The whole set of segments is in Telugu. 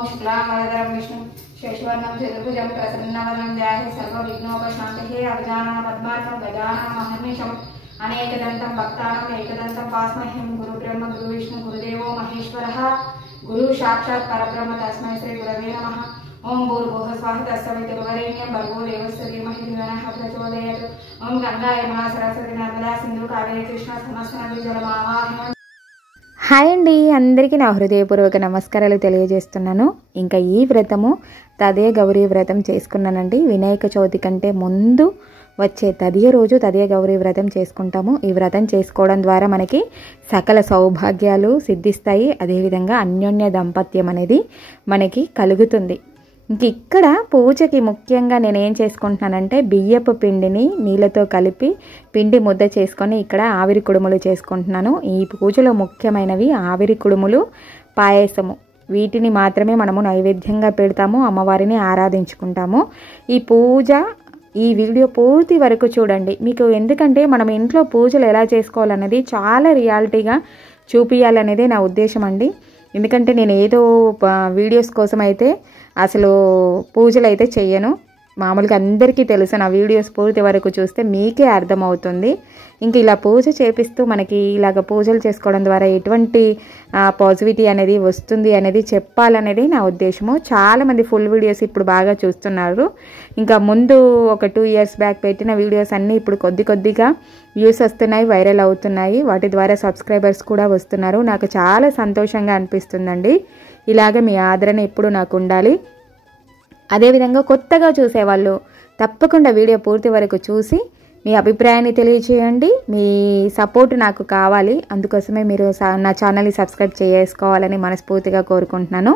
ओम शुक्लांबरधरं विष्णु शशिवर्णं चतुर्भुजं प्रसन्नवदनं ध्यायेत् सर्वविघ्नोपशान्तये अगजाननं पद्मार्कं गजाननं महर्निशम् अनेकदन्तं भक्तानां एकदन्तं पास्मह्यं गुरुब्रह्म गुरुविष्णु गुरुदेवो महेश्वरः गुरु साक्षात् परब्रह्म तस्मै श्री गुरवे नमः। ओम भूर्भुवः स्वः तत्सवितुर्वरेण्यं भर्गो देवस्य धीमहि धियो नः प्रचोदयात्। ओम गंगा यमुना सरस्वती नर्मदा सिंधु कावेरी कृष्णा समस्त नदी जलमावाहनं। హాయ్ అండి, అందరికీ నా హృదయపూర్వక నమస్కారాలు తెలియజేస్తున్నాను. ఇంకా ఈ వ్రతము తదియ గౌరీ వ్రతం చేసుకున్నానండి. వినాయక చవితి కంటే ముందు వచ్చే తదియ రోజు తదియ గౌరీ వ్రతం చేసుకుంటాము. ఈ వ్రతం చేసుకోవడం ద్వారా మనకి సకల సౌభాగ్యాలు సిద్ధిస్తాయి. అదేవిధంగా అన్యోన్య దాంపత్యం అనేది మనకి కలుగుతుంది. ఇంక ఇక్కడ పూజకి ముఖ్యంగా నేను ఏం చేసుకుంటున్నానంటే బియ్యపు పిండిని నీళ్ళతో కలిపి పిండి ముద్ద చేసుకొని ఇక్కడ ఆవిరి కుడుములు చేసుకుంటున్నాను. ఈ పూజలో ముఖ్యమైనవి ఆవిరి కుడుములు, పాయసము. వీటిని మాత్రమే మనము నైవేద్యంగా పెడతాము, అమ్మవారిని ఆరాధించుకుంటాము. ఈ వీడియో పూర్తి వరకు చూడండి. మీకు ఎందుకంటే మనం ఇంట్లో పూజలు ఎలా చేసుకోవాలన్నది చాలా రియాలిటీగా చూపించాలనేదే నా ఉద్దేశం అండి. ఎందుకంటే నేను ఏదో వీడియోస్ కోసం అయితే అసలు పూజలు అయితే చెయ్యను. మామూలుగా అందరికీ తెలుసు, నా వీడియోస్ పూర్తి వరకు చూస్తే మీకే అర్థమవుతుంది. ఇంక ఇలా పూజ చేపిస్తూ మనకి ఇలాగ పూజలు చేసుకోవడం ద్వారా ఎటువంటి పాజిటివిటీ అనేది వస్తుంది అనేది చెప్పాలనేది నా ఉద్దేశము. చాలామంది ఫుల్ వీడియోస్ ఇప్పుడు బాగా చూస్తున్నారు. ఇంకా ముందు ఒక 2 years బ్యాక్ పెట్టిన వీడియోస్ అన్నీ ఇప్పుడు కొద్దిగా వ్యూస్ వస్తున్నాయి, వైరల్ అవుతున్నాయి. వాటి ద్వారా సబ్స్క్రైబర్స్ కూడా వస్తున్నారు. నాకు చాలా సంతోషంగా అనిపిస్తుందండి. ఇలాగ మీ ఆదరణ ఎప్పుడు నాకు ఉండాలి. అదేవిధంగా కొత్తగా చూసేవాళ్ళు తప్పకుండా వీడియో పూర్తి వరకు చూసి మీ అభిప్రాయాన్ని తెలియజేయండి. మీ సపోర్ట్ నాకు కావాలి. అందుకోసమే మీరు నా ఛానల్ని సబ్స్క్రైబ్ చేసుకోవాలని మనస్ఫూర్తిగా కోరుకుంటున్నాను.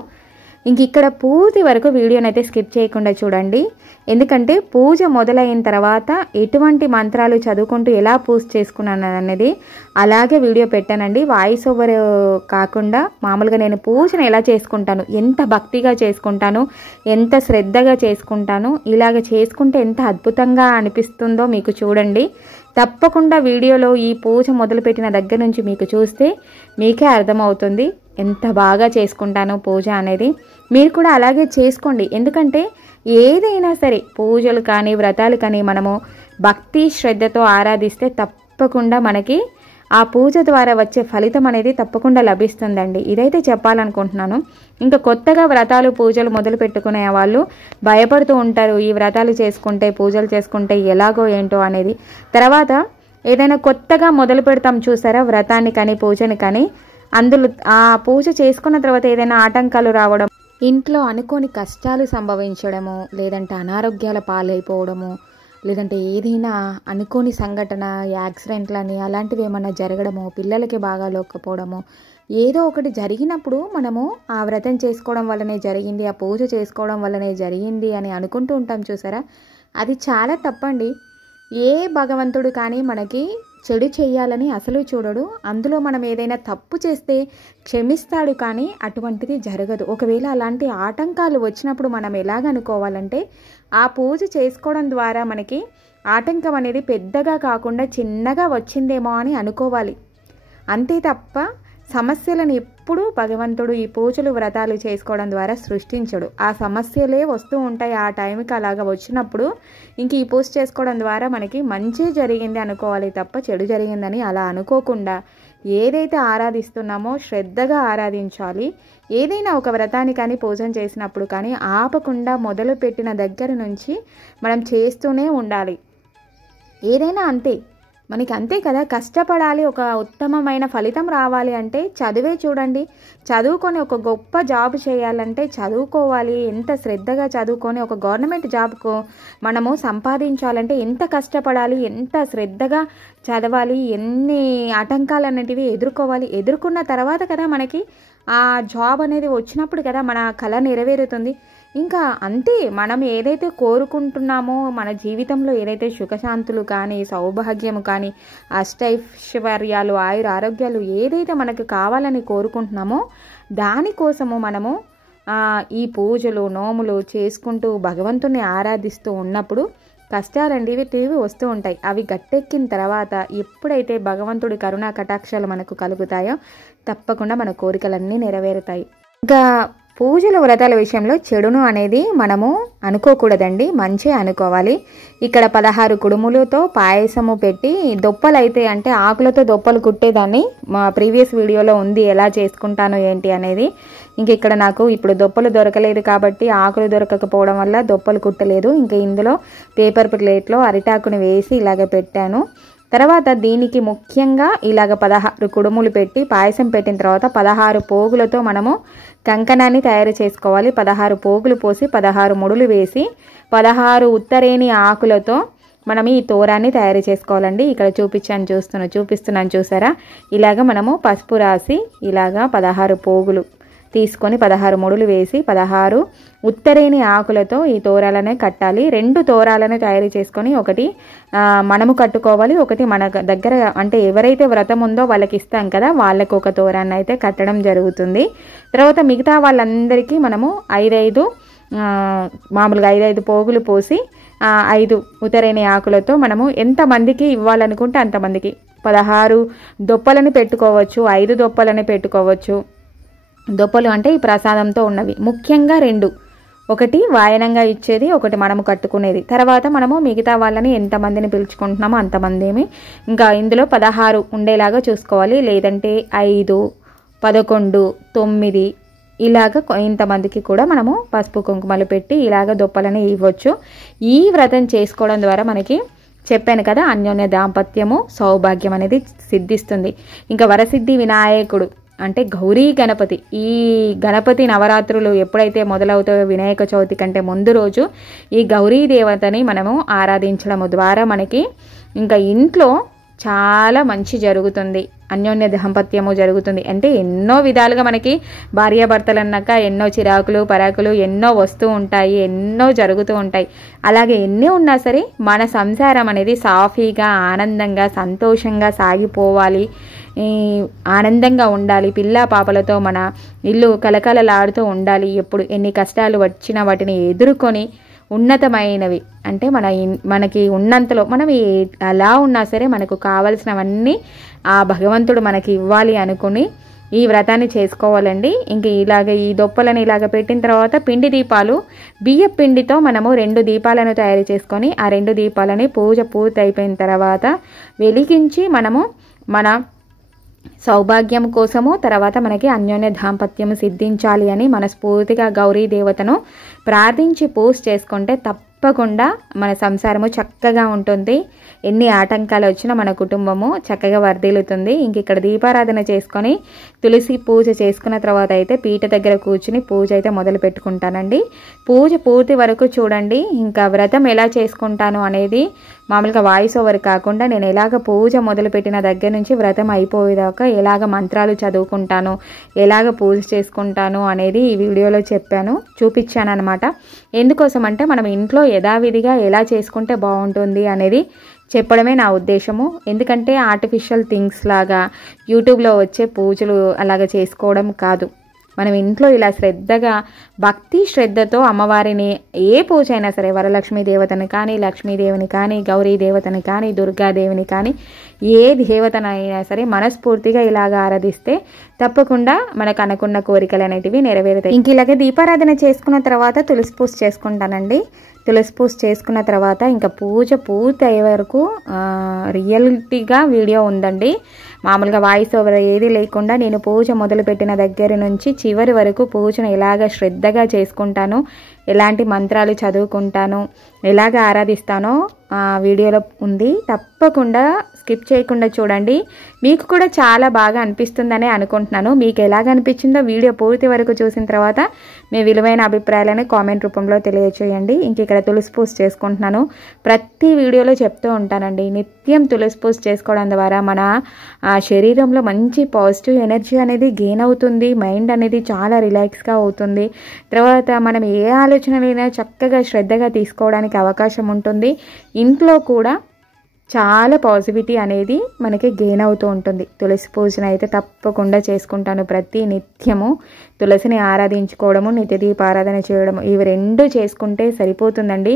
ఇంక ఇక్కడ పూర్తి వరకు వీడియోని అయితే స్కిప్ చేయకుండా చూడండి. ఎందుకంటే పూజ మొదలైన తర్వాత ఎటువంటి మంత్రాలు చదువుకుంటూ ఎలా పూజ చేసుకున్నాను అనేది అలాగే వీడియో పెట్టానండి. వాయిస్ ఓవర్ కాకుండా మామూలుగా నేను పూజను ఎలా చేసుకుంటాను, ఎంత భక్తిగా చేసుకుంటాను, ఎంత శ్రద్ధగా చేసుకుంటాను, ఇలాగ చేసుకుంటే ఎంత అద్భుతంగా అనిపిస్తుందో మీకు చూడండి. తప్పకుండా వీడియోలో ఈ పూజ మొదలుపెట్టిన దగ్గర నుంచి మీకు చూస్తే మీకే అర్థమవుతుంది ఎంత బాగా చేసుకుంటాను పూజ అనేది. మీరు కూడా అలాగే చేసుకోండి. ఎందుకంటే ఏదైనా సరే పూజలు కానీ వ్రతాలు కానీ మనము భక్తి శ్రద్ధతో ఆరాధిస్తే తప్పకుండా మనకి ఆ పూజ ద్వారా వచ్చే ఫలితం అనేది తప్పకుండా లభిస్తుందండి. ఇదైతే చెప్పాలనుకుంటున్నాను. ఇంకా కొత్తగా వ్రతాలు పూజలు మొదలు పెట్టుకునే వాళ్ళు భయపడుతూ ఉంటారు, ఈ వ్రతాలు చేసుకుంటే పూజలు చేసుకుంటే ఎలాగో ఏంటో అనేది. తర్వాత ఏదైనా కొత్తగా మొదలు పెడతాం చూసారా వ్రతాన్ని కానీ పూజని కానీ, అందులో ఆ పూజ చేసుకున్న తర్వాత ఏదైనా ఆటంకాలు రావడం, ఇంట్లో అనుకోని కష్టాలు సంభవించడము, లేదంటే అనారోగ్యాల పాలైపోవడము, లేదంటే ఏదైనా అనుకోని సంఘటన యాక్సిడెంట్లని అలాంటివి ఏమైనా జరగడము, పిల్లలకి బాగా లేకపోవడము, ఏదో ఒకటి జరిగినప్పుడు మనము ఆ వ్రతం చేసుకోవడం వల్లనే జరిగింది, ఆ పూజ చేసుకోవడం వల్లనే జరిగింది అని అనుకుంటూ ఉంటాం చూసారా. అది చాలా తప్పండి. ఏ భగవంతుడు కానీ మనకి చెడు చేయాలని అసలు చూడడు. అందులో మనం ఏదైనా తప్పు చేస్తే క్షమిస్తాడు, కానీ అటువంటిది జరగదు. ఒకవేళ అలాంటి ఆటంకాలు వచ్చినప్పుడు మనం ఎలాగనుకోవాలంటే ఆ పూజ చేసుకోవడం ద్వారా మనకి ఆటంకం అనేది పెద్దగా కాకుండా చిన్నగా వచ్చిందేమో అని అనుకోవాలి. అంతే తప్ప సమస్యలను ఎప్పుడూ భగవంతుడు ఈ పూజలు వ్రతాలు చేసుకోవడం ద్వారా సృష్టించడు. ఆ సమస్యలే వస్తూ ఉంటాయి. ఆ టైంకి అలాగ వచ్చినప్పుడు ఇంక ఈ పూజ చేసుకోవడం ద్వారా మనకి మంచి జరిగింది అనుకోవాలి తప్ప చెడు జరిగిందని అలా అనుకోకుండా ఏదైతే ఆరాధిస్తున్నామో శ్రద్ధగా ఆరాధించాలి. ఏదైనా ఒక వ్రతాన్ని కానీ పూజన చేసినప్పుడు కానీ ఆపకుండా మొదలుపెట్టిన దగ్గర నుంచి మనం చేస్తూనే ఉండాలి. ఏదైనా అంతే, మనకి అంతే కదా, కష్టపడాలి. ఒక ఉత్తమమైన ఫలితం రావాలి అంటే చదివే చూడండి. చదువుకొని ఒక గొప్ప జాబ్ చేయాలంటే చదువుకోవాలి. ఎంత శ్రద్ధగా చదువుకొని ఒక గవర్నమెంట్ జాబ్కు మనము సంపాదించాలంటే ఎంత కష్టపడాలి, ఎంత శ్రద్ధగా చదవాలి, ఎన్ని ఆటంకాలు అనేటివి ఎదుర్కోవాలి. ఎదుర్కొన్న తర్వాత కదా మనకి ఆ జాబ్ అనేది వచ్చినప్పుడు కదా మన కళ నెరవేరుతుంది. ఇంకా అంతే, మనం ఏదైతే కోరుకుంటున్నామో మన జీవితంలో ఏదైతే సుఖశాంతులు కానీ సౌభాగ్యము కానీ అష్టైశ్వర్యాలు ఆయుర ఆరోగ్యాలు ఏదైతే మనకు కావాలని కోరుకుంటున్నామో దానికోసము మనము ఈ పూజలు నోములు చేసుకుంటూ భగవంతుని ఆరాధిస్తూ ఉన్నప్పుడు కష్టాలండి ఇవి వస్తూ ఉంటాయి. అవి గట్టెక్కిన తర్వాత ఎప్పుడైతే భగవంతుడి కరుణా కటాక్షాలు మనకు కలుగుతాయో తప్పకుండా మన కోరికలన్నీ నెరవేరుతాయి. ఇంకా పూజల వ్రతాల విషయంలో చెడును అనేది మనము అనుకోకూడదండి, మంచి అనుకోవాలి. ఇక్కడ 16 కుడుములతో పాయసము పెట్టి దొప్పలు అయితే అంటే ఆకులతో దొప్పలు కుట్టేదాన్ని, మా ప్రీవియస్ వీడియోలో ఉంది ఎలా చేసుకుంటాను ఏంటి అనేది. ఇంక ఇక్కడ నాకు ఇప్పుడు దొప్పలు దొరకలేదు కాబట్టి, ఆకులు దొరకకపోవడం వల్ల దొప్పలు కుట్టలేదు. ఇంకా ఇందులో పేపర్ ప్లేట్లో అరిటాకుని వేసి ఇలాగ పెట్టాను. తర్వాత దీనికి ముఖ్యంగా ఇలాగ 16 కుడుములు పెట్టి పాయసం పెట్టిన తర్వాత 16 పోగులతో మనము కంకణాన్ని తయారు చేసుకోవాలి. 16 పోగులు పోసి 16 ముడులు వేసి 16 ఉత్తరేణి ఆకులతో మనం ఈ తోరాన్ని తయారు చేసుకోవాలండి. ఇక్కడ చూపిస్తున్నాను చూసారా, ఇలాగ మనము పసుపు రాసి ఇలాగ 16 పోగులు తీసుకొని 16 ముడులు వేసి 16 ఉత్తరేణి ఆకులతో ఈ తోరాలను కట్టాలి. 2 తోరాలను తయారు చేసుకొని ఒకటి మనము కట్టుకోవాలి, ఒకటి మన దగ్గర అంటే ఎవరైతే వ్రతం ఉందో వాళ్ళకి ఇస్తాం కదా, వాళ్ళకు ఒక తోరాన్ని అయితే కట్టడం జరుగుతుంది. తర్వాత మిగతా వాళ్ళందరికీ మనము 5 మామూలుగా 5 పోగులు పోసి 5 ఉత్తరేణి ఆకులతో మనము ఎంతమందికి ఇవ్వాలనుకుంటే అంతమందికి 16 దొప్పలని పెట్టుకోవచ్చు, 5 దొప్పలని పెట్టుకోవచ్చు. దొప్పలు అంటే ఈ ప్రసాదంతో ఉన్నవి ముఖ్యంగా 2, ఒకటి వాయనంగా ఇచ్చేది, ఒకటి మనము కట్టుకునేది. తర్వాత మనము మిగతా వాళ్ళని ఎంతమందిని పిలుచుకుంటున్నామో అంతమందిని ఇంకా ఇందులో 16 ఉండేలాగా చూసుకోవాలి. లేదంటే 5, 11, 9 ఇలాగ ఇంతమందికి కూడా మనము పసుపు కుంకుమలు పెట్టి ఇలాగ దొప్పలని ఇవ్వచ్చు. ఈ వ్రతం చేసుకోవడం ద్వారా మనకి చెప్పాను కదా, అన్యోన్య దాంపత్యము సౌభాగ్యం అనేది సిద్ధిస్తుంది. ఇంకా వరసిద్ధి వినాయకుడు అంటే గౌరీ గణపతి, ఈ గణపతి నవరాత్రులు ఎప్పుడైతే మొదలవుతాయో వినాయక చవితి కంటే ముందు రోజు ఈ గౌరీ దేవతని మనము ఆరాధించడం ద్వారా మనకి ఇంకా ఇంట్లో చాలా మంచి జరుగుతుంది, అన్యోన్య దాంపత్యము జరుగుతుంది. అంటే ఎన్నో విధాలుగా మనకి భార్యాభర్తలు అన్నాక ఎన్నో చిరాకులు పరాకులు ఎన్నో వస్తూ ఉంటాయి, ఎన్నో జరుగుతూ ఉంటాయి. అలాగే ఎన్ని ఉన్నా సరే మన సంసారం అనేది సాఫీగా ఆనందంగా సంతోషంగా సాగిపోవాలి, ఆనందంగా ఉండాలి, పిల్ల పాపలతో మన ఇల్లు కలకలలాడుతూ ఉండాలి. ఎప్పుడు ఎన్ని కష్టాలు వచ్చినా వాటిని ఎదుర్కొని ఉన్నతమైనవి అంటే మనకి ఉన్నంతలో మనం అలా ఉన్నా సరే మనకు కావలసినవన్నీ ఆ భగవంతుడు మనకి ఇవ్వాలి అనుకుని ఈ వ్రతాన్ని చేసుకోవాలండి. ఇంక ఇలాగ ఈ దొప్పలను ఇలాగ పెట్టిన తర్వాత పిండి దీపాలు, బియ్య పిండితో మనము 2 దీపాలను తయారు చేసుకొని ఆ 2 దీపాలని పూజ పూర్తి అయిపోయిన తర్వాత వెలిగించి మనము మన సౌభాగ్యం కోసము తర్వాత మనకి అన్యోన్య దాంపత్యము సిద్ధించాలి అని మనస్ఫూర్తిగా గౌరీ దేవతను ప్రార్థించి పూజ చేసుకుంటే తప్పకుండా మన సంసారము చక్కగా ఉంటుంది. ఎన్ని ఆటంకాలు వచ్చినా మన కుటుంబము చక్కగా వర్ధిల్లుతుంది. ఇంక ఇక్కడ దీపారాధన చేసుకొని తులసి పూజ చేసుకున్న తర్వాత అయితే పీట దగ్గర కూర్చుని పూజ అయితే మొదలు పెట్టుకుంటానండి. పూజ పూర్తి వరకు చూడండి. ఇంకా వ్రతం ఎలా చేసుకుంటాను అనేది మామూలుగా వాయిస్ ఓవర్ కాకుండా నేను ఎలాగ పూజ మొదలుపెట్టిన దగ్గర నుంచి వ్రతం అయిపోయేదాకా ఎలాగ మంత్రాలు చదువుకుంటాను, ఎలాగ పూజ చేసుకుంటాను అనేది ఈ వీడియోలో చూపించాను అనమాట. ఎందుకోసం అంటే మనం ఇంట్లో యథావిధిగా ఎలా చేసుకుంటే బాగుంటుంది అనేది చెప్పడమే నా ఉద్దేశము. ఎందుకంటే ఆర్టిఫిషియల్ థింగ్స్ లాగా యూట్యూబ్లో వచ్చే పూజలు అలాగా చేసుకోవడం కాదు. మనం ఇంట్లో ఇలా శ్రద్ధగా భక్తి శ్రద్ధతో అమ్మవారిని ఏ పూజ అయినా సరే, వరలక్ష్మీ దేవతని కానీ, లక్ష్మీదేవిని కానీ, గౌరీ దేవతని కానీ, దుర్గాదేవిని కానీ, ఏ దేవతనైనా సరే మనస్ఫూర్తిగా ఇలాగ ఆరాధిస్తే తప్పకుండా మనకు అనుకున్న కోరికలు అనేటివి నెరవేరుతాయి. ఇంక ఇలాగే దీపారాధన చేసుకున్న తర్వాత తులసి పూజ చేసుకుంటానండి. తులసి పూజ చేసుకున్న తర్వాత ఇంకా పూజ పూర్తి అయ్యే వరకు రియల్టీగా వీడియో ఉందండి. మామూలుగా వాయిస్ ఓవర్ ఏది లేకుండా నేను పూజ మొదలుపెట్టిన దగ్గర నుంచి చివరి వరకు పూజను ఎలాగ శ్రద్ధగా చేసుకుంటాను, ఎలాంటి మంత్రాలు చదువుకుంటాను, ఎలాగ ఆరాధిస్తానో వీడియోలో ఉంది. తప్పకుండా స్కిప్ చేయకుండా చూడండి. మీకు కూడా చాలా బాగా అనిపిస్తుందని అనుకుంటున్నాను. మీకు ఎలాగ అనిపించిందో వీడియో పూర్తి వరకు చూసిన తర్వాత మీ విలువైన అభిప్రాయాలను కామెంట్ రూపంలో తెలియచేయండి. ఇంక ఇక్కడ తులసి పూజ చేసుకుంటున్నాను. ప్రతి వీడియోలో చెప్తూ ఉంటానండి, నిత్యం తులసి పూజ చేసుకోవడం ద్వారా మన శరీరంలో మంచి పాజిటివ్ ఎనర్జీ అనేది గెయిన్ అవుతుంది. మైండ్ అనేది చాలా రిలాక్స్గా అవుతుంది. తర్వాత మనం ఏ ఆలోచనలైనా చక్కగా శ్రద్ధగా తీసుకోవడానికి అవకాశం ఉంటుంది. ఇంట్లో కూడా చాలా పాజిటివిటీ అనేది మనకి గెయిన్ అవుతూ ఉంటుంది. తులసి పూజను అయితే తప్పకుండా చేసుకుంటాను. ప్రతి నిత్యము తులసిని ఆరాధించుకోవడము, నిత్య దీపారాధన చేయడము, ఇవి 2 చేసుకుంటే సరిపోతుందండి.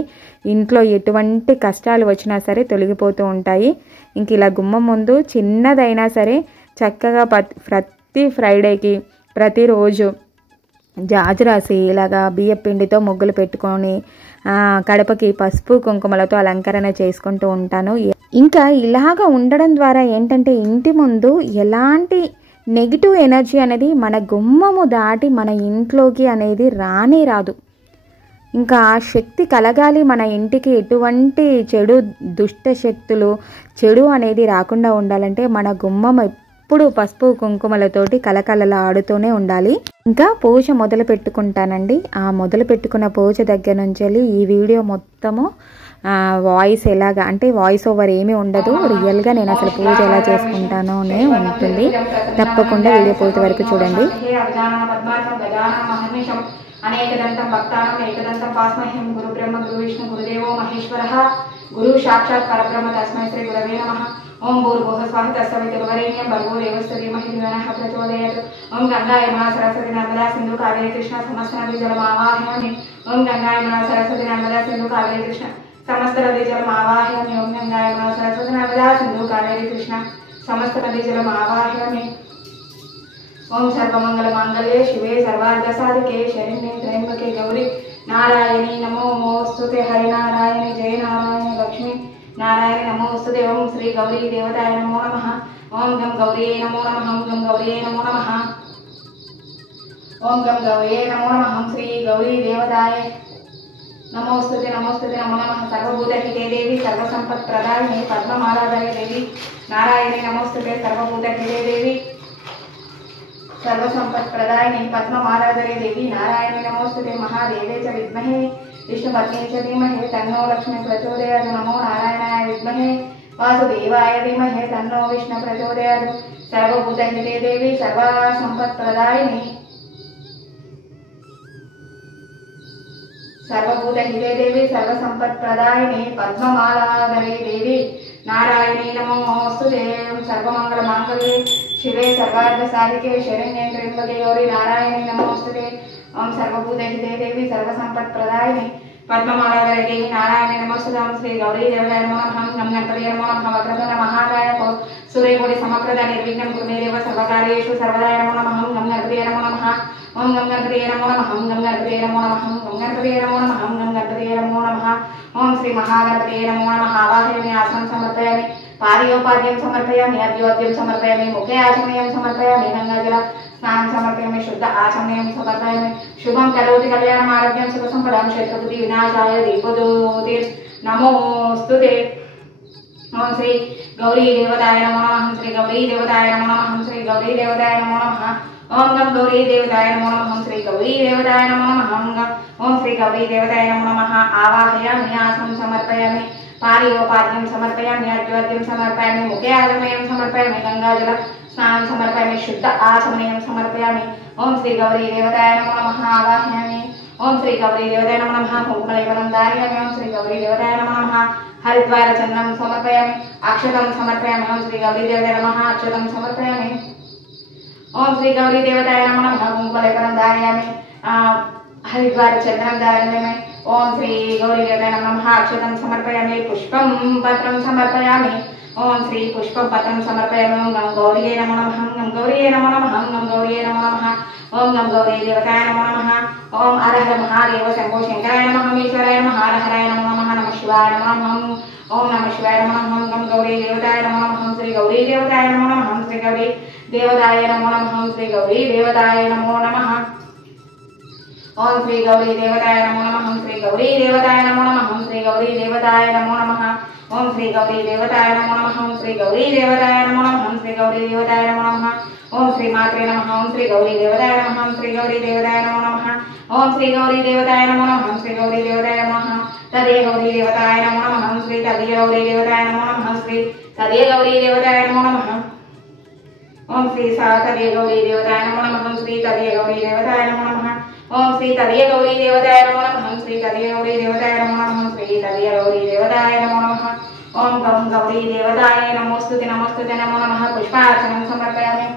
ఇంట్లో ఎటువంటి కష్టాలు వచ్చినా సరే తొలగిపోతూ ఉంటాయి. ఇంక ఇలా గుమ్మం ముందు చిన్నదైనా సరే చక్కగా ప్రతి ఫ్రైడేకి ప్రతిరోజు జాజి రాసి ఇలాగా బియ్యం పిండితో ముగ్గులు పెట్టుకొని కడపకి పసుపు కుంకుమలతో అలంకరణ చేసుకుంటూ ఉంటాను. ఇంకా ఇలాగా ఉండడం ద్వారా ఏంటంటే ఇంటి ముందు ఎలాంటి నెగిటివ్ ఎనర్జీ అనేది మన గుమ్మము దాటి మన ఇంట్లోకి అనేది రానే రాదు. ఇంకా ఆ శక్తి కలగాలి మన ఇంటికి, ఎటువంటి చెడు దుష్ట శక్తులు చెడు అనేది రాకుండా ఉండాలంటే మన గుమ్మం ఎప్పుడు పసుపు కుంకుమలతోటి కలకలలా ఆడుతూనే ఉండాలి. ఇంకా పూజ మొదలు పెట్టుకుంటానండి. ఆ మొదలు పెట్టుకున్న పూజ దగ్గర నుంచి వెళ్ళి ఈ వీడియో మొత్తము వాయిస్ ఎలాగా అంటే వాయిస్ ఓవర్ ఏమీ ఉండదు, రియల్గా నేను అసలు పూజ ఎలా చేసుకుంటానో అనే ఉంటుంది. తప్పకుండా వీడియో పూర్తి వరకు చూడండి. అనేకదంతం భక్తానం ఏకదంతం పాస్మహ్యం గురు బ్రహ్మ గురు విష్ణు గురుదేవో మహేశ్వరః గురు సాక్షాత్ పరబ్రహ్మ తస్మై శ్రీ గురవే నమః. ఓం భూర్భువః స్వః తత్సవితుర్వరేణ్యం భర్గో దేవస్య ధీమహి ధియో నః ప్రచోదయాత్. ఓం గంగా యమునా సరస్వతి నర్మదా సింధు కావేరీ కృష్ణ సమస్త నదీ జలమావాహయామి. ఓం గంగా యమునా సరస్వతి నర్మదా సింధు కావేరీ కృష్ణ సమస్త నదీ జలమావాహయామి. ఓం గంగా యమునా సరస్వతి నర్మదా సింధు కావేరీ కృష్ణ సమస్త నదీ జలమావాహయామి. ఓం సర్వమంగళ మాంగళ్యే శివే సర్వార్థ సాధికే శరణ్యే త్రయంబకే గౌరీ నారాయణి నమోస్తుతే. హరినారాయణి జయ నారాయణ లక్ష్మీ నారాయణ నమోస్తుతే. ఓం శ్రీ గౌరీ దేవతాయ నమో నమః. ఓం గం గౌరీ నమో నమః. ఓం గం గౌరీ నమో నమః. ఓం గం గౌరీ నమో నమః. శ్రీ గౌరీ దేవతాయ నమోస్తుతే నమోస్తుతే నమో నమః. సర్వభూతహితే దేవి సర్వసంపత్ప్రదాయిని పద్మమాలాధరే దేవి నారాయణి నమోస్తుతే. సర్వభూతహితే దేవి सर्वसंपत्प्रदायिनी पद्ममालाधरे देवी नारायणी नमोस्तुते. महादेवे च विद्महे विष्णुपत्नी च धीमहि तन्नो लक्ष्मी प्रचोदयात्. नमो नारायणाय विद्महे वासुदेवाय धीमहि तन्नो विष्णु प्रचोदयात्. सर्वभूतहिते देवी सर्वसंपत्प्रदायिनी सर्वभूतहिते देवी सर्वसंपत्प्रदायिनी पद्ममालाधरे देवी नारायणी नमोस्तुते. सर्वमंगलमांगल्ये शिवे सर्वार्थ साधिके शरण्ये त्र्यंबके गौरी नारायणी नमोस्तुते. ओम सर्वभूतहिते देवी सर्वसंपत्प्रदायिनी पद्ममालाधरे देवी नारायणी नमोस्तुते. ओम श्री गौरी देवताय नमो नमः. नम गणपतये नमो नमः. वक्रतुंड महाकाय सूर्यकोटि समप्रभ निर्विघ्नं कुरु मे देव सर्वकार्येषु सर्वदा नमो नमः. नम गणपतये नमो नमः. ओम गं गणपतये नमो नमः. ओम गं गणपतये नमो नमः. ओम गं गणपतये नमो नमः. ओम गं गणपतये नमो नमः. ओम श्री महागणपतये नमो नमः. आवाहयामि आसनं समर्पयामि पार्योपाद्यं समर्पयामि अर्घ्योद्यं समर्पयामि मुखे आचमनीयं समर्पयामि गंगाजल स्नानं समर्पयामि शुद्ध आचमनीयं समर्पयामि. शुभं करोति कल्याणम् आरोग्यं सुखसम्पदां क्षेत्रपति विनाशाय दीपज्योतिर् नमोस्तुते. ओम श्री गौरी देवताय नमो नमः. श्री गौरी देवताय नमो नमः. श्री गौरी देवताय नमो नमः. ओम गं गौरी देवताय नमो नमः. श्री गौरी देवताय नमो नमः. ओम श्री गौरी देवताय नमो नमः. आवाहयामि आसनं समर्पयामि पार्योपाद्यं समर्पयामि अर्घ्योद्यं समर्पयामि मुखे आचमनीयं समर्पयामि गंगाजल स्नानं समर्पयामि शुद्ध आचमनीयं समर्पयामि. ओम श्री गौरी देवताय नमो नमः. आवाहयामि ओम श्री गौरी देवताय नमो नमः. कुङ्कुमलेपनं धारयामि. ओम श्री गौरी देवताय नमो नमः. हरिद्वार चन्दनं समर्पयामि अक्षतं समर्पयामि. ओम श्री गौरी देवताय नमः. अक्षतं समर्पयामि. ओम श्री गौरी देवताय नमो नमः. कुङ्कुमलेपनं धारयामि हरिद्वार चन्दनं धारयामि. ओम श्री गौरी देवताय नमः. अक्षतं समर्पयामि पुष्पं पत्रं समर्पयामि. ओम श्री पुष्पं पत्रं समर्पयामि. ओम गं गौरी नमो नमः. गं गौरी नमो नमः. गं गौरी नमो नमः. ओम गं गौरी देवताय नमो नमः. ओम हर हर महादेव शंभो शंकराय नमः. ईश्वराय नमः. हर हराय नमो नमः. नमः शिवाय नमो नमः. ओम नमः शिवाय नमो नमः. गं गौरी देवताय नमो नमः. श्री गौरी देवताय नमो नमः. श्री गौरी देवताय नमो नमः. श्री गौरी देवताय नमो नमः. ओम श्री गौरी देवताय नमो नमः. श्री गौरी देवताय नमो नमः. श्री गौरी देवताय नमो नमः. ओम श्री गौरी देवताय नमो नमः. श्री गौरी देवताय नमो नमः. श्री गौरी देवताय नमो नमः. ओम श्री मात्रे नमः. ओम श्री गौरी देवताय नमः. श्री गौरी देवताय नमो नमः. ओम श्री गौरी देवताय नमो नमः. श्री गौरी देवताय नमः. तदे गौरी देवताय नमो नमः. श्री तदे गौरी देवताय नमो नमः. श्री तदे गौरी देवताय नमो नमः. ओम श्री सा तदे गौरी देवताय नमो नमः. श्री तदे गौरी देवताय नमो नमः. ओम श्री तदे गौरी देवताय नमो नमः. श्री तदे गौरी देवताय नमो नमः. श्री तदे गौरी देवताय नमो नमः. ओम गं गौरी देवताय नमोस्तुते नमोस्तुते नमो नमः. पुष्पार्चनं समर्पयामि.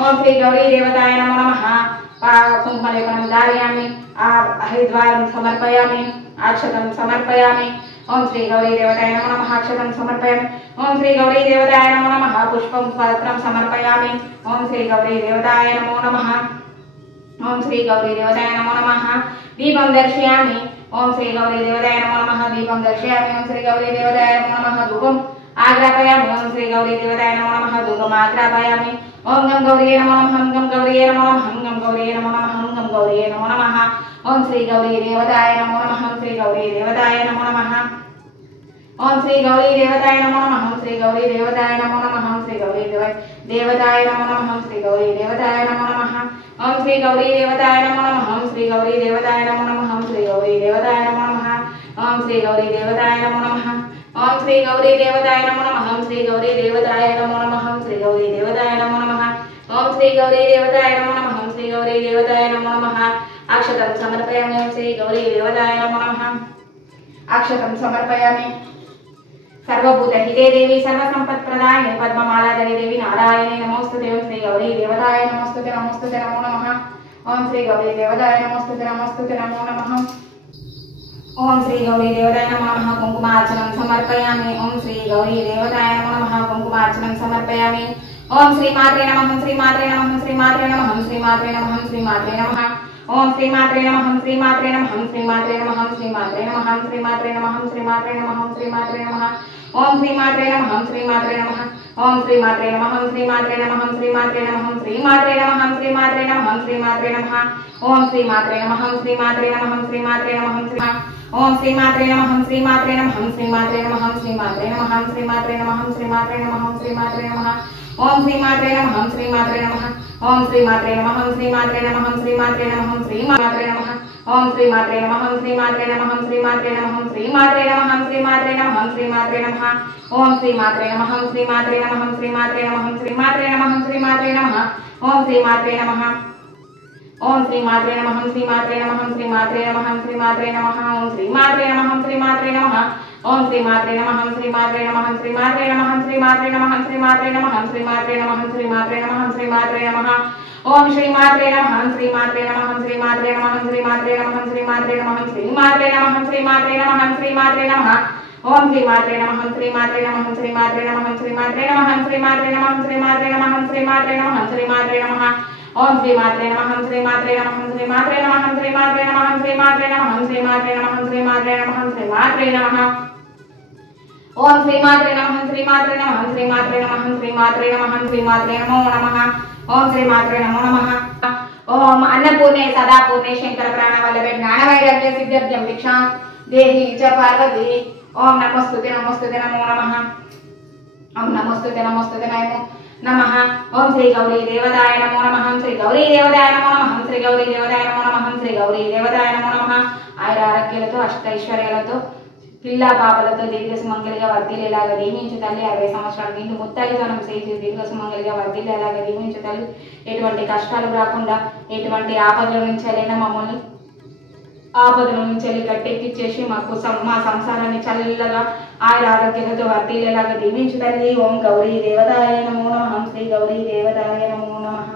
ओम श्री गौरी देवताय नमो नमः. कुङ्कुमलेपनं धारयामि हरिद्वारं समर्पयामि अक्षतं समर्पयामि. ओम श्री गौरी देवताय नमो नमः. अक्षतं समर्पयामि. ओम श्री गौरी देवताय नमो नमः. पुष्पं पत्रं समर्पयामि. ओम श्री गौरी देवताय नमो नमः. ఓం శ్రీ గౌరీ దేవతాయ నమో నమః దీపం దర్శయామి. ఓం శ్రీ గౌరీ దేవతాయ నమో నమః దీపం దర్శయామి. ఓం శ్రీ గౌరీ దేవతాయ నమో నమః ధూపం ఆగ్రాపయామి. ఓం శ్రీ గౌరీ దేవతాయ నమో నమః ధూపం ఆగ్రాపయామి. ఓం గం గౌరీ నమో నమః గం గౌరీ నమో నమః గం గౌరీ నమో నమః గం గౌరీ నమో నమః. ఓం శ్రీ గౌరీ దేవతాయ నమో నమః శ్రీ గౌరీ దేవతాయ నమో నమః. ఓం శ్రీ గౌరీ దేవతాయ నమో నమః శ్రీ గౌరీ దేవతాయ నమో నమః శ్రీ గౌరీ దేవతాయ నమో నమః శ్రీ గౌరీ దేవతాయ నమో నమః. ఓం శ్రీ గౌరీ దేవతాయ నమో నమః శ్రీ గౌరీ దేవతాయ నమో నమః శ్రీ గౌరీ దేవతాయ నమో నమః. ఓం శ్రీ గౌరీ దేవతాయ నమో నమః. ఓం శ్రీ గౌరీ దేవతాయ నమో నమః శ్రీ గౌరీ దేవతాయ నమో నమః శ్రీ గౌరీ దేవతాయ నమో నమః. ఓం శ్రీ గౌరీ దేవతాయ నమో నమః శ్రీ గౌరీ దేవతాయ నమో నమః. అక్షతం సమర్పయామి. ఓం శ్రీ గౌరీ దేవతాయ నమో నమః అక్షతం సమర్పయామి. సర్వభూతహితే దేవి సర్వసంపత్ప్రదాయిని పద్మమాలాధరి దేవి నారాయణే నమోస్తుతే. ఓం శ్రీ గౌరీ దేవతాయ నమోస్తుతే నమోస్తుతే నమో నమః. ఓం శ్రీ గౌరీ దేవతాయ నమోస్తుతే నమోస్తుతే నమో నమః. ఓం శ్రీ గౌరీ దేవతాయ నమో నమః కుంకుమార్చనం సమర్పయామి. ఓం శ్రీ గౌరీ దేవతాయ నమో నమః కుంకుమార్చనం సమర్పయామి. ఓం శ్రీ మాత్రే నమః శ్రీ మాత్రే నమః శ్రీ మాత్రే నమః శ్రీ మాత్రే నమః శ్రీ మాత్రే నమః. ఓం శ్రీ మాత్రే నమః శ్రీ మాత్రే నమః శ్రీ మాత్రే నమః శ్రీ మాత్రే నమః శ్రీ మాత్రే నమః శ్రీ మాత్రే నమః శ్రీ మాత్రే నమః. ఓం శ్రీ మాత్రే నమః శ్రీ మాత్రే నమః. ఓం శ్రీ మాత్రే నమః శ్రీ మాత్రే నమః శ్రీ మాత్రే నమః శ్రీ మాత్రే నమః శ్రీ మాత్రే నమః శ్రీ మాత్రే నమః. ఓం శ్రీ మాత్రే నమః శ్రీ మాత్రే నమః శ్రీ మాత్రే నమః శ్రీ ఓం శ్రీ మాత్రే నమః శ్రీ మాత్రే నమః శ్రీ మాత్రే నమః శ్రీ మాత్రే నమః శ్రీ మాత్రే నమః శ్రీ మాత్రే నమః శ్రీ మాత్రే నమః. ఓం శ్రీ మాత్రే నమః శ్రీ మాత్రే నమః. ఓం శ్రీ మాత్రే నమః శ్రీ మాత్రే నమః శ్రీ మాత్రే నమః శ్రీ మాత్రే నమః. ఓం శ్రీ మాత్రే నమః శ్రీ మాత్రే నమః శ్రీ మాత్రే నమః శ్రీ మాత్రే నమః శ్రీ మాత్రే నమః శ్రీ మాత్రే నమః. ఓం శ్రీ మాత్రే నమః శ్రీ మాత్రే నమః శ్రీ మాత్రే నమః శ్రీ మాత్రే నమః శ్రీ మాత్రే నమః. ఓం శ్రీ మాత్రే నమః. ఓం శ్రీ మాత్రే నమః శ్రీ మాత్రే నమః శ్రీ మాత్రే నమః శ్రీ మాత్రే నమః. ఓం శ్రీ మాత్రే నమః శ్రీ మాత్రే నమః. ఓం శ్రీ మాత్రే నమః శ్రీ మాత్రే నమః శ్రీ మాత్రే నమః శ్రీ మాత్రే నమః శ్రీ మాత్రే నమః శ్రీ మాత్రే నమః శ్రీ మాత్రే నమః శ్రీ మాత్రే నమః. ఓం శ్రీ మాత్రే నమః శ్రీ మాత్రే నమః శ్రీ మాత్రే నమః శ్రీ మాత్రే నమః శ్రీ మాత్రే నమః శ్రీ మాత్రే నమః శ్రీ మాత్రే నమః శ్రీ మాత్రే నమః. ఓం శ్రీ మాత్రే నమః శ్రీ మాత్రే నమః శ్రీ మాత్రే నమః శ్రీ మాత్రే నమః శ్రీ మాత్రే నమః శ్రీ మాత్రే నమః శ్రీ మాత్రే నమః శ్రీ మాత్రే నమః. ఓం శ్రీ మాత్రే నమః శ్రీ మాత్రే నమః శ్రీ మాత్రే నమః శ్రీ మాత్రే నమః శ్రీ మాత్రే నమః శ్రీ మాత్రే నమః శ్రీ మాత్రే నమః శ్రీ మాత్రే నమః. ఓం శ్రీ మాత్రే నమః శ్రీ మాత్రే నమః శ్రీ మాత్రే నమః శ్రీ మాత్రే నమః శ్రీ మాత్రే నమో నమః. ఓం శ్రీ మాత్రే నమో నమః. ఓం అన్నపూర్ణే సదాపూర్ణే శంకర ప్రాణవల్లభే జ్ఞానవైరాగ్య సిద్ధ్యర్థం భిక్షాం దేహి చ పార్వతి. ఓం నమోస్తుతే నమోస్తుతే నమో నమః. ఓం నమోస్తుతే నమోస్తుతే నమో నమః. ఓం శ్రీ గౌరీ దేవతాయ నమో నమః శ్రీ గౌరీ దేవతాయ నమో నమః శ్రీ గౌరీ దేవతాయ నమో నమః శ్రీ గౌరీ దేవతాయ నమో నమః. ఆయురారోగ్యాలతో అష్టైశ్వర్యాలతో పిల్ల పాపలతో దీర్ఘ సుమంగళిగా వర్ధిల్లేలాగా దీవించు తల్లి. 60 సంవత్సరాలు నిండు ముత్తైదుతనం చేసి దీర్ఘ సుమంగళిగా వర్ధిల్లేలాగా దీవించు తల్లి. ఎటువంటి కష్టాలు రాకుండా ఎటువంటి ఆపదల నుంచి వెళ్ళిన మమ్మల్ని ఆపదల నుంచి వెళ్ళి గట్టెక్కిచ్చేసి మా సంసారాన్ని చల్లగా ఆయురారోగ్యాలతో వర్ధిల్లేలాగా దీవించు తల్లి. ఓం గౌరీ దేవతాయ నమో నమః శ్రీ గౌరీ దేవతాయ నమో నమః.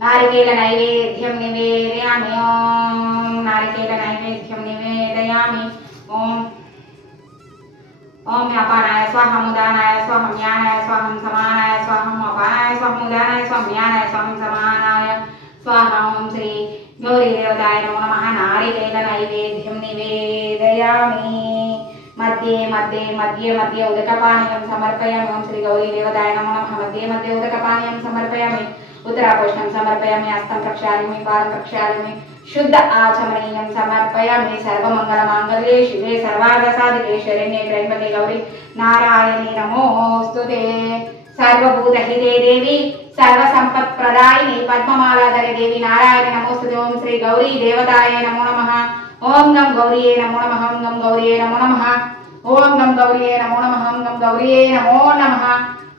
నారికేల నైవేద్యం నివేదయామి. ఓం నారికేల నైవేద్యం నివేదయామి. ఓం ఓం అపానాయ స్వాహం ఉదానాయ స్వాహం జ్ఞానాయ స్వాహం సమానాయ స్వాహం అపానాయ స్వాహం ఉదానాయ స్వాహం జ్ఞానాయ స్వాహం సమానాయ స్వాహ. ఓం శ్రీ గౌరీ దేవతాయ నమో నమః. నారికేల నైవేద్యం నివేదయామి. మధ్యే మధ్యే మధ్యే మధ్యే ఉదకపానీయం సమర్పయామి. ఓం శ్రీ గౌరీ దేవతాయ నమో నమః. మధ్యే మధ్యే ఉదకపానీయం సమర్పయామి. ఉత్తరాపోషణం సమర్పయామి. హస్తం ప్రక్షాళయామి. పాదం ప్రక్షాళయామి. శుద్ధ ఆచమనీయం సమర్పయామి. సర్వమంగళ మాంగళ్యే శివే సర్వార్థసాధికే శరణ్యే త్ర్యంబకే గౌరీ నారాయణీ నమోస్తుతే. सर्वभूतहिते देवी सर्वसम्पत्प्रदायिनी पद्ममालाधरे देवी नारायणी नमोस्तुते। ओम श्री गौरी देवताय नमो नमः। ओम गं गौरिये नमो नमः। ओम गं गौरिये नमो नमः। ओम गं गौरिये नमो नमः। ओम गं गौरिये नमो नमः।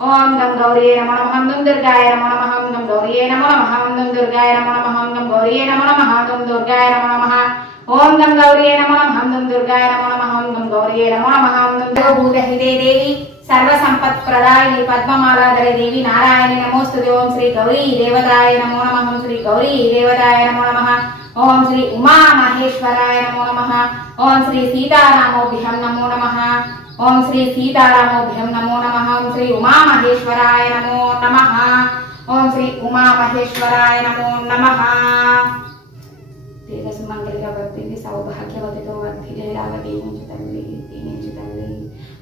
ओम गं गौरिये नमो नमः। ओम गं दुर्गाय नमो नमः। ओम गं गौरिये नमो नमः। ओम गं दुर्गाय नमो नमः। ओम गं गौरिये नमो नमः। ओम गं दुर्गाय नमो नमः। ओम गं गौरिये नमो नमः। ओम गं दुर्गाय नमो नमः। ओम गं गौरिये नमो नमः। ओम गं सर्वभूतहिते देवी सर्वसम्पत्प्रदायिनी पद्ममालाधरे देवी नारायणी नमोस्तुते। ओम श्री गौरी देवताय नमो नमः। ओम श्री गौरी देवताय नमो नमः। ओम श्री उमा महेश्वराय नमो नमः। ओम श्री सीतारामोभ्यं नमो नमः। ओम श्री सीतारामोभ्यं नमो नमः। ओम श्री उमा महेश्वराय नमो नमः। ओम श्री उमा महेश्वराय नमो नमः। మంగళిగా వర్తిల్లి సౌభాగ్యవతితో వర్ధిల్లేలాగా దీవించు తల్లి, దీవించు తల్లి.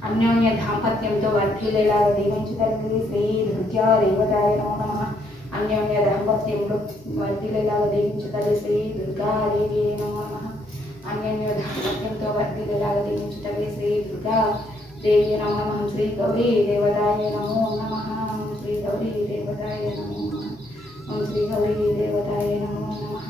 అన్యోన్య దాంపత్యంతో వర్ధిల్లేలాగా దీవించు తల్లి. శ్రీ దుర్గా దేవతాయ నమో నమః. అన్యోన్య దాంపత్యంలో వర్ధిల్లేలాగా దీవించు తల్లి. శ్రీ దుర్గా దేవి నమో నమః. అన్యోన్య దాంపత్యంతో వర్ధిల్లేలాగా దీవించు తల్లి. శ్రీ దుర్గా దేవి నమో నమః. శ్రీ గౌరీ దేవతాయ నమో నమః. శ్రీ గౌరీ దేవతాయ నమో నమః. ఓం శ్రీ గౌరీ దేవతాయ నమో నమః.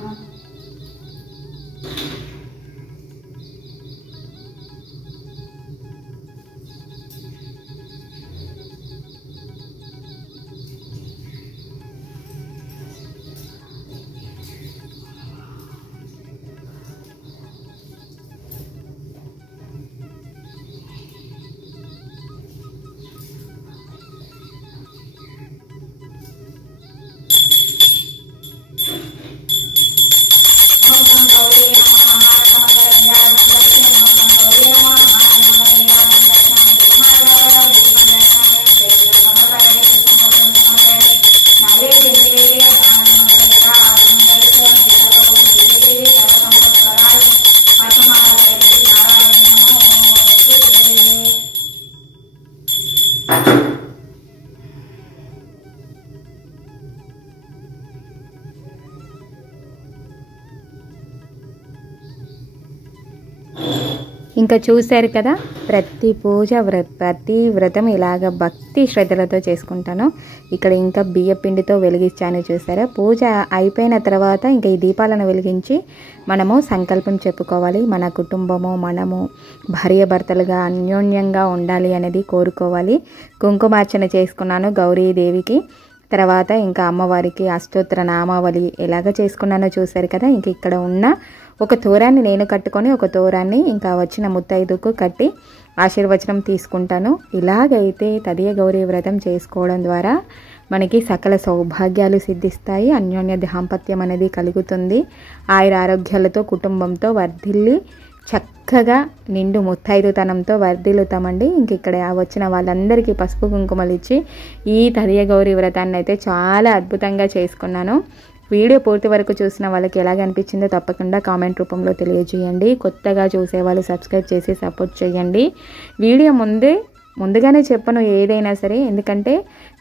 ఇంకా చూశారు కదా, ప్రతి పూజ ప్రతి వ్రతం ఇలాగ భక్తి శ్రద్ధలతో చేసుకుంటాను. ఇక్కడ ఇంకా బియ్య పిండితో వెలిగించాను చూసారా. పూజ అయిపోయిన తర్వాత ఇంకా ఈ దీపాలను వెలిగించి మనము సంకల్పం చెప్పుకోవాలి. మన కుటుంబము మనము భార్యాభర్తలుగా అన్యోన్యంగా ఉండాలి అనేది కోరుకోవాలి. కుంకుమార్చన చేసుకున్నాను గౌరీదేవికి. తర్వాత ఇంకా అమ్మవారికి అష్టోత్తర నామావళి ఎలాగ చేసుకున్నానో చూశారు కదా. ఇంక ఇక్కడ ఉన్న ఒక తోరాన్ని నేను కట్టుకొని ఒక తోరాన్ని ఇంకా వచ్చిన ముత్తైదుకు కట్టి ఆశీర్వచనం తీసుకుంటాను. ఇలాగైతే తదియ గౌరీ వ్రతం చేసుకోవడం ద్వారా మనకి సకల సౌభాగ్యాలు సిద్ధిస్తాయి. అన్యోన్య దాంపత్యం అనేది కలుగుతుంది. ఆయుర ఆరోగ్యాలతో కుటుంబంతో వర్ధిల్లి చక్కగా నిండు ముత్తైదుతనంతో వర్ధిల్లుతామండి. ఇంక ఇక్కడ వచ్చిన వాళ్ళందరికీ పసుపు కుంకుమలు ఇచ్చి ఈ తదియ గౌరీ వ్రతాన్ని అయితే చాలా అద్భుతంగా చేసుకున్నాను. వీడియో పూర్తి వరకు చూసిన వాళ్ళకి ఎలాగ అనిపించిందో తప్పకుండా కామెంట్ రూపంలో తెలియజేయండి. కొత్తగా చూసేవాళ్ళు సబ్స్క్రైబ్ చేసి సపోర్ట్ చేయండి. వీడియో ముందుగానే చెప్పను ఏదైనా సరే, ఎందుకంటే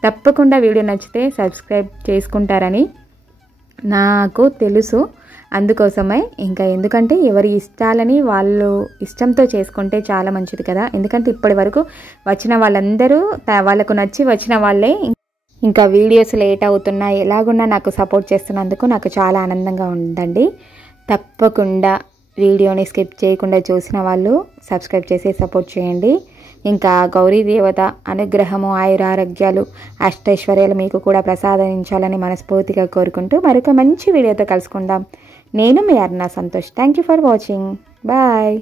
తప్పకుండా వీడియో నచ్చితే సబ్స్క్రైబ్ చేసుకుంటారని నాకు తెలుసు. అందుకోసమే ఇంకా ఎందుకంటే ఎవరి ఇష్టాలని వాళ్ళు ఇష్టంతో చేసుకుంటే చాలా మంచిది కదా. ఎందుకంటే ఇప్పటి వరకు వచ్చిన వాళ్ళందరూ వాళ్ళకు నచ్చి వచ్చిన వాళ్ళే. ఇంకా వీడియోస్ లేట్ అవుతున్నా ఎలాగున్నా నాకు సపోర్ట్ చేస్తున్నందుకు నాకు చాలా ఆనందంగా ఉందండి. తప్పకుండా వీడియోని స్కిప్ చేయకుండా చూసిన వాళ్ళు సబ్స్క్రైబ్ చేసి సపోర్ట్ చేయండి. ఇంకా గౌరీ దేవత అనుగ్రహము ఆయురారోగ్యాలు అష్టైశ్వర్యాలు మీకు కూడా ప్రసాదించాలని మనస్ఫూర్తిగా కోరుకుంటూ మరొక మంచి వీడియోతో కలుసుకుందాం. నేను మీ Aruna Santosh. Thank you for watching. Bye.